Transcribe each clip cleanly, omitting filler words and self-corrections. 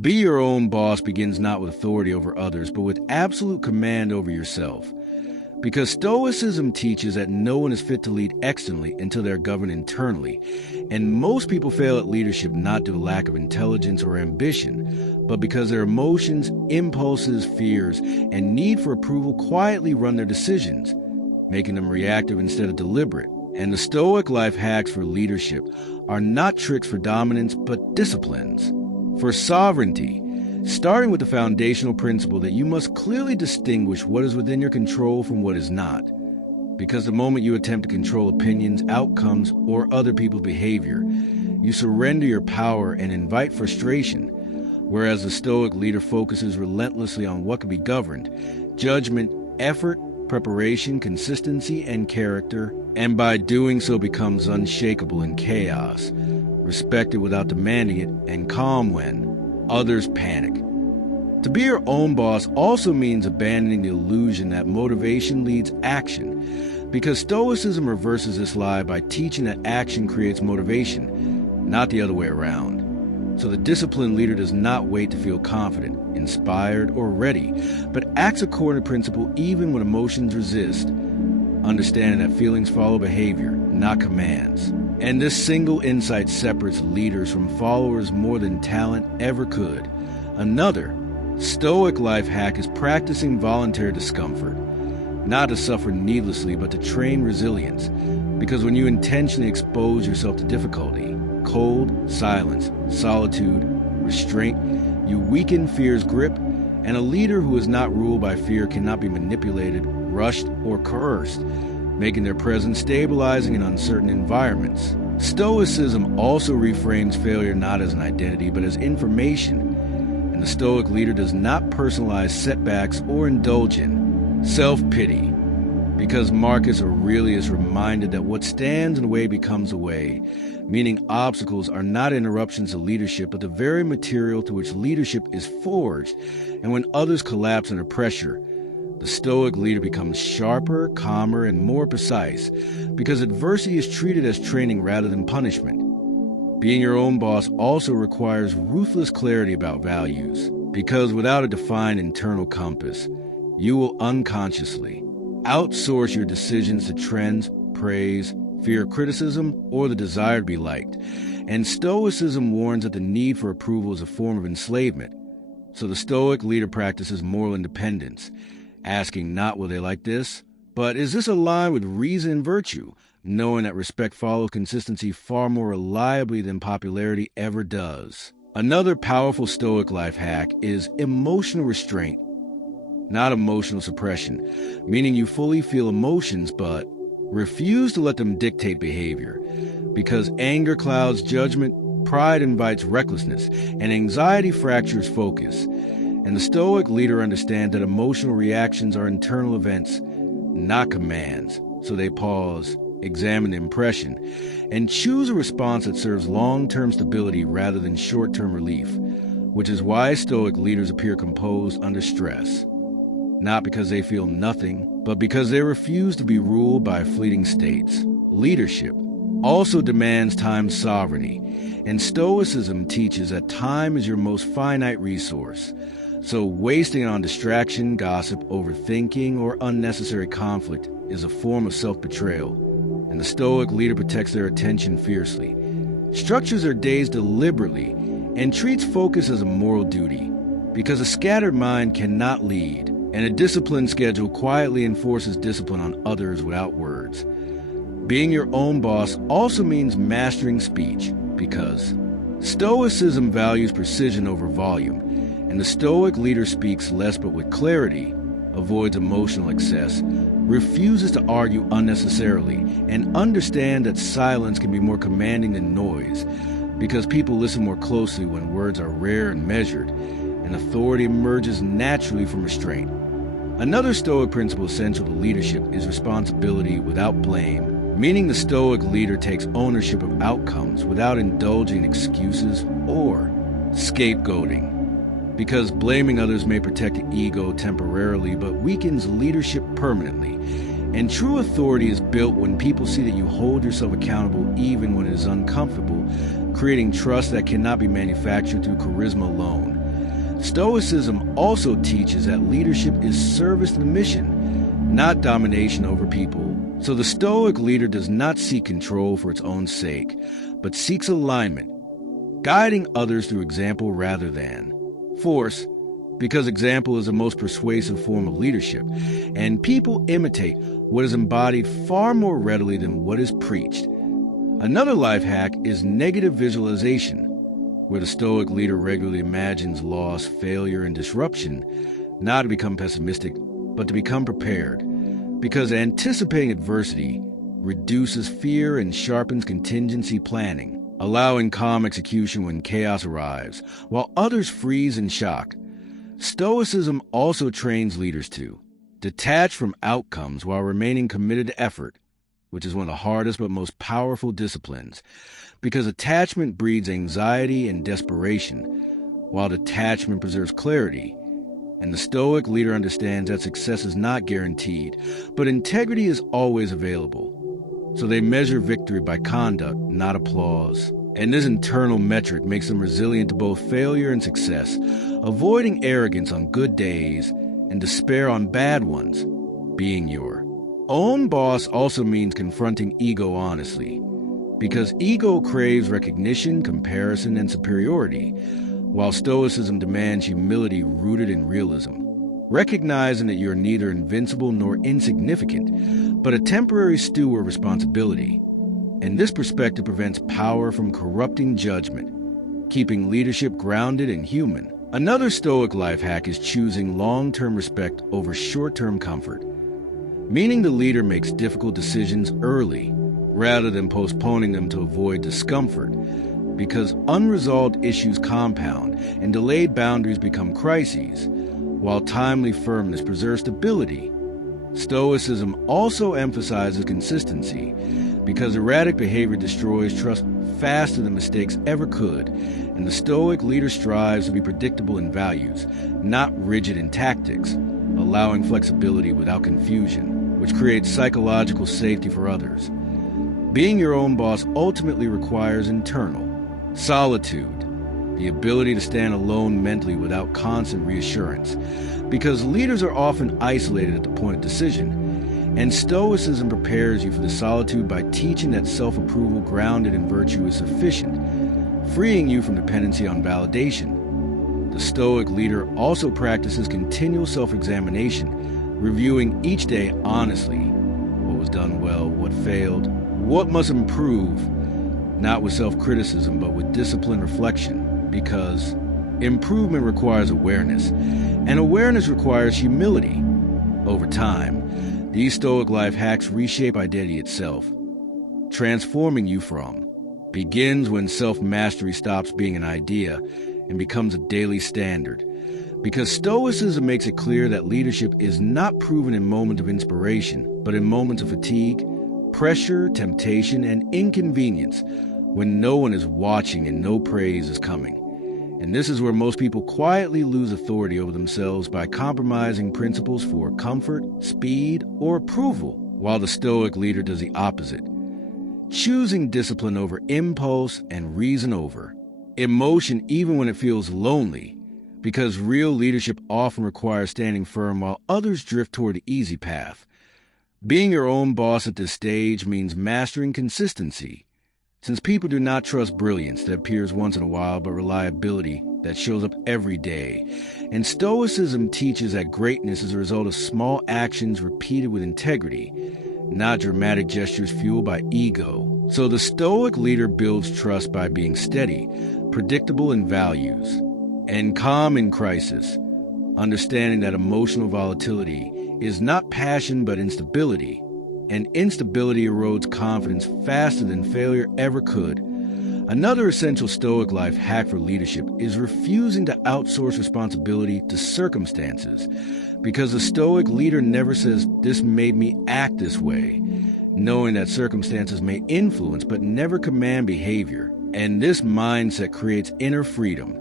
Be your own boss begins not with authority over others, but with absolute command over yourself. Because Stoicism teaches that no one is fit to lead externally until they're governed internally. And most people fail at leadership not due to lack of intelligence or ambition, but because their emotions, impulses, fears, and need for approval quietly run their decisions, making them reactive instead of deliberate. And the Stoic Life Hacks for leadership are not tricks for dominance, but disciplines for sovereignty, starting with the foundational principle that you must clearly distinguish what is within your control from what is not. Because the moment you attempt to control opinions, outcomes, or other people's behavior, you surrender your power and invite frustration, whereas the Stoic leader focuses relentlessly on what can be governed: judgment, effort, preparation, consistency, and character, and by doing so becomes unshakable in chaos, respected without demanding it, and calm when others panic. To be your own boss also means abandoning the illusion that motivation leads action, because Stoicism reverses this lie by teaching that action creates motivation, not the other way around. So the disciplined leader does not wait to feel confident, inspired, or ready, but acts according to principle even when emotions resist, understanding that feelings follow behavior, not commands. And this single insight separates leaders from followers more than talent ever could. Another Stoic life hack is practicing voluntary discomfort, not to suffer needlessly, but to train resilience. Because when you intentionally expose yourself to difficulty, cold, silence, solitude, restraint, you weaken fear's grip, and a leader who is not ruled by fear cannot be manipulated, rushed, or coerced, making their presence stabilizing in uncertain environments. Stoicism also reframes failure not as an identity, but as information, and the Stoic leader does not personalize setbacks or indulge in self-pity, because Marcus Aurelius reminded that what stands in the way becomes a way, meaning obstacles are not interruptions to leadership, but the very material to which leadership is forged. And when others collapse under pressure, the Stoic leader becomes sharper, calmer, and more precise, because adversity is treated as training rather than punishment. Being your own boss also requires ruthless clarity about values, because without a defined internal compass, you will unconsciously outsource your decisions to trends, praise, fear of criticism, or the desire to be liked. And Stoicism warns that the need for approval is a form of enslavement. So the Stoic leader practices moral independence, asking not will they like this, but is this aligned with reason and virtue, knowing that respect follows consistency far more reliably than popularity ever does. Another powerful Stoic life hack is emotional restraint, not emotional suppression, meaning you fully feel emotions but refuse to let them dictate behavior, because anger clouds judgment, pride invites recklessness, and anxiety fractures focus. And the Stoic leader understands that emotional reactions are internal events, not commands. So they pause, examine the impression, and choose a response that serves long-term stability rather than short-term relief, which is why Stoic leaders appear composed under stress. Not because they feel nothing, but because they refuse to be ruled by fleeting states. Leadership also demands time's sovereignty, and Stoicism teaches that time is your most finite resource. So wasting it on distraction, gossip, overthinking, or unnecessary conflict is a form of self-betrayal, and the Stoic leader protects their attention fiercely, structures their days deliberately, and treats focus as a moral duty, because a scattered mind cannot lead, and a disciplined schedule quietly enforces discipline on others without words. Being your own boss also means mastering speech, because Stoicism values precision over volume, and the Stoic leader speaks less but with clarity, avoids emotional excess, refuses to argue unnecessarily, and understands that silence can be more commanding than noise, because people listen more closely when words are rare and measured, and authority emerges naturally from restraint. Another Stoic principle essential to leadership is responsibility without blame, meaning the Stoic leader takes ownership of outcomes without indulging excuses or scapegoating. Because blaming others may protect the ego temporarily, but weakens leadership permanently. And true authority is built when people see that you hold yourself accountable even when it is uncomfortable, creating trust that cannot be manufactured through charisma alone. Stoicism also teaches that leadership is service to the mission, not domination over people. So the Stoic leader does not seek control for its own sake, but seeks alignment, guiding others through example rather than force, because example is the most persuasive form of leadership, and people imitate what is embodied far more readily than what is preached. Another life hack is negative visualization, where the Stoic leader regularly imagines loss, failure, and disruption, not to become pessimistic, but to become prepared, because anticipating adversity reduces fear and sharpens contingency planning, allowing calm execution when chaos arrives, while others freeze in shock. Stoicism also trains leaders to detach from outcomes while remaining committed to effort, which is one of the hardest but most powerful disciplines, because attachment breeds anxiety and desperation, while detachment preserves clarity. And the Stoic leader understands that success is not guaranteed, but integrity is always available. So they measure victory by conduct, not applause. And this internal metric makes them resilient to both failure and success, avoiding arrogance on good days and despair on bad ones. Being your own boss also means confronting ego honestly, because ego craves recognition, comparison, and superiority, while Stoicism demands humility rooted in realism, recognizing that you're neither invincible nor insignificant, but a temporary steward of responsibility. And this perspective prevents power from corrupting judgment, keeping leadership grounded and human. Another Stoic life hack is choosing long-term respect over short-term comfort, meaning the leader makes difficult decisions early, rather than postponing them to avoid discomfort, because unresolved issues compound and delayed boundaries become crises, while timely firmness preserves stability. Stoicism also emphasizes consistency, because erratic behavior destroys trust faster than mistakes ever could, and the Stoic leader strives to be predictable in values, not rigid in tactics, allowing flexibility without confusion, which creates psychological safety for others. Being your own boss ultimately requires internal solitude, the ability to stand alone mentally without constant reassurance, because leaders are often isolated at the point of decision, and Stoicism prepares you for the solitude by teaching that self-approval grounded in virtue is sufficient, freeing you from dependency on validation. The Stoic leader also practices continual self-examination, reviewing each day honestly what was done well, what failed, what must improve, not with self-criticism, but with disciplined reflection, because improvement requires awareness, and awareness requires humility. Over time, these Stoic life hacks reshape identity itself, transforming you from begins when self-mastery stops being an idea and becomes a daily standard, because Stoicism makes it clear that leadership is not proven in moments of inspiration, but in moments of fatigue, pressure, temptation, and inconvenience, when no one is watching and no praise is coming. And this is where most people quietly lose authority over themselves by compromising principles for comfort, speed, or approval, while the Stoic leader does the opposite, choosing discipline over impulse and reason over emotion, even when it feels lonely, because real leadership often requires standing firm while others drift toward the easy path. Being your own boss at this stage means mastering consistency, since people do not trust brilliance that appears once in a while, but reliability that shows up every day. And Stoicism teaches that greatness is a result of small actions repeated with integrity, not dramatic gestures fueled by ego. So the Stoic leader builds trust by being steady, predictable in values, and calm in crisis, understanding that emotional volatility is not passion but instability, and instability erodes confidence faster than failure ever could. Another essential Stoic life hack for leadership is refusing to outsource responsibility to circumstances, because the Stoic leader never says, "This made me act this way," knowing that circumstances may influence but never command behavior. And this mindset creates inner freedom,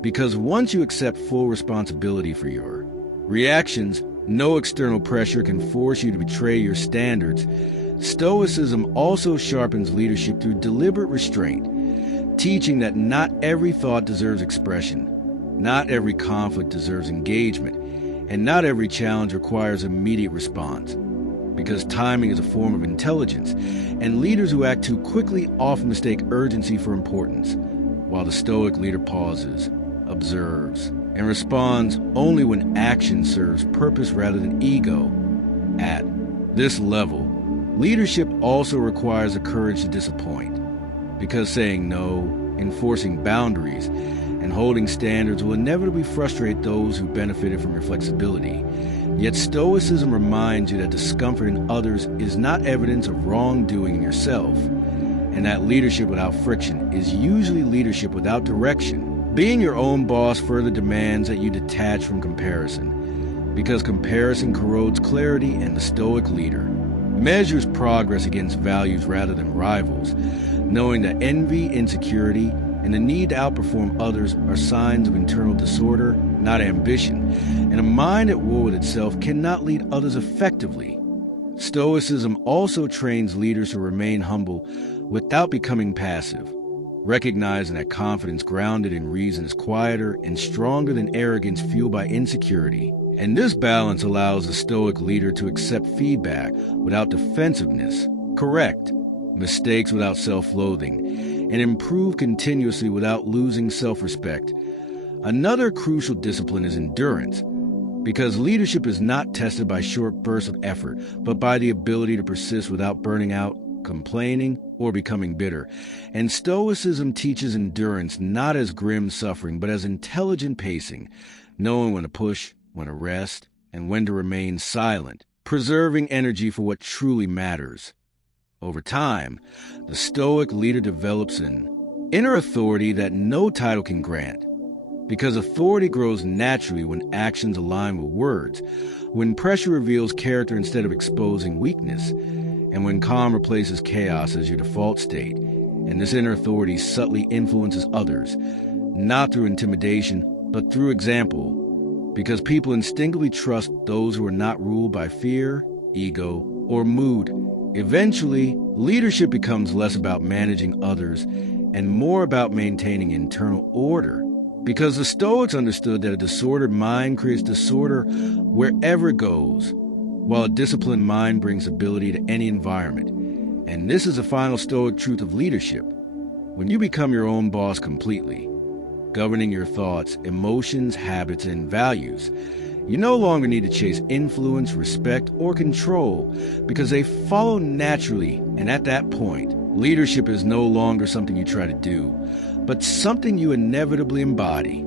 because once you accept full responsibility for your reactions, no external pressure can force you to betray your standards. Stoicism also sharpens leadership through deliberate restraint, teaching that not every thought deserves expression, Not every conflict deserves engagement, and not every challenge requires immediate response. Because timing is a form of intelligence, and leaders who act too quickly often mistake urgency for importance, while the Stoic leader pauses, observes, and responds only when action serves purpose rather than ego. At this level, leadership also requires the courage to disappoint, because saying no, enforcing boundaries, and holding standards will inevitably frustrate those who benefited from your flexibility. Yet Stoicism reminds you that discomfort in others is not evidence of wrongdoing in yourself, and that leadership without friction is usually leadership without direction. Being your own boss further demands that you detach from comparison, because comparison corrodes clarity, and the Stoic leader measures progress against values rather than rivals, knowing that envy, insecurity, and the need to outperform others are signs of internal disorder, not ambition, and a mind at war with itself cannot lead others effectively. Stoicism also trains leaders to remain humble without becoming passive, recognizing that confidence grounded in reason is quieter and stronger than arrogance fueled by insecurity. And this balance allows a Stoic leader to accept feedback without defensiveness, correct mistakes without self-loathing, and improve continuously without losing self-respect. Another crucial discipline is endurance, because leadership is not tested by short bursts of effort, but by the ability to persist without burning out, complaining, or becoming bitter. And Stoicism teaches endurance not as grim suffering, but as intelligent pacing, knowing when to push, when to rest, and when to remain silent, preserving energy for what truly matters. Over time, the Stoic leader develops an inner authority that no title can grant, because authority grows naturally when actions align with words, when pressure reveals character instead of exposing weakness, and when calm replaces chaos as your default state. And this inner authority subtly influences others, not through intimidation, but through example, because people instinctively trust those who are not ruled by fear, ego, or mood. Eventually, leadership becomes less about managing others and more about maintaining internal order, because the Stoics understood that a disordered mind creates disorder wherever it goes, while a disciplined mind brings stability to any environment. And this is the final Stoic truth of leadership. When you become your own boss completely, governing your thoughts, emotions, habits, and values, you no longer need to chase influence, respect, or control, because they follow naturally. And at that point, leadership is no longer something you try to do, but something you inevitably embody.